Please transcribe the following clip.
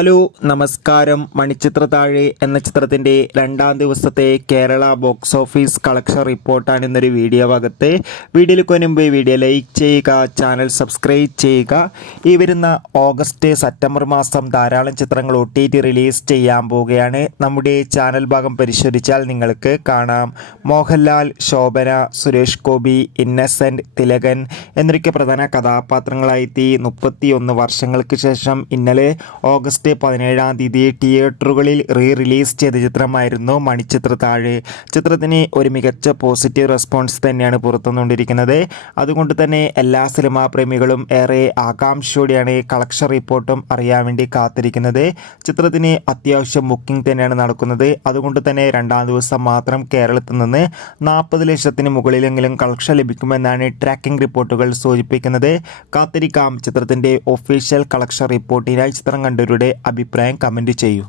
Hello നമസ്കാരം. മണിച്ചിത്രത്താഴ് എന്ന ചിത്രത്തിൻ്റെ രണ്ടാം ദിവസത്തെ കേരള ബോക്സ് ഓഫീസ് കളക്ഷൻ റിപ്പോർട്ടാണ് ഇന്നൊരു വീഡിയോ ഭാഗത്ത്. വീഡിയോയിലേക്ക് മുൻപ് വീഡിയോ ലൈക്ക് ചെയ്യുക, ചാനൽ സബ്സ്ക്രൈബ് ചെയ്യുക. ഈ വരുന്ന ഓഗസ്റ്റ് സെപ്റ്റംബർ മാസം ധാരാളം ചിത്രങ്ങൾ OTT റിലീസ് ചെയ്യാൻ പോവുകയാണ്. നമ്മുടെ ചാനൽ ഭാഗം പരിശോധിച്ചാൽ നിങ്ങൾക്ക് കാണാം. മോഹൻലാൽ, ശോഭന, സുരേഷ് ഗോപി, ഇന്നസെൻറ്റ്, തിലകൻ എന്നൊക്കെ പ്രധാന കഥാപാത്രങ്ങളായെത്തി 31 വർഷങ്ങൾക്ക് ശേഷം ഇന്നലെ ഓഗസ്റ്റ് 17-ാം തീയതി തിയേറ്ററുകളിൽ റിലീസ് ചെയ്ത ചിത്രമായിരുന്നു മണിച്ചിത്രത്താഴ്. ചിത്രത്തിന് ഒരു മികച്ച പോസിറ്റീവ് റെസ്പോൺസ് തന്നെയാണ് പുറത്തുനിന്നുകൊണ്ടിരിക്കുന്നത്. അതുകൊണ്ട് തന്നെ എല്ലാ സിനിമാ പ്രേമികളും ഏറെ ആകാംക്ഷയോടെയാണ് കളക്ഷൻ റിപ്പോർട്ടും അറിയാൻ വേണ്ടി കാത്തിരിക്കുന്നത്. ചിത്രത്തിന് അത്യാവശ്യം ബുക്കിംഗ് തന്നെയാണ് നടക്കുന്നത്. അതുകൊണ്ട് തന്നെ രണ്ടാം ദിവസം മാത്രം കേരളത്തിൽ നിന്ന് 40 ലക്ഷത്തിന് മുകളിലെങ്കിലും കളക്ഷൻ ലഭിക്കുമെന്നാണ് ട്രാക്കിംഗ് റിപ്പോർട്ടുകൾ സൂചിപ്പിക്കുന്നത്. കാത്തിരിക്കാം ചിത്രത്തിൻ്റെ ഒഫീഷ്യൽ കളക്ഷൻ റിപ്പോർട്ടിനായി. ചിത്രം കണ്ടവരുടെ അഭിപ്രായം കമൻറ്റ് ചെയ്യൂ.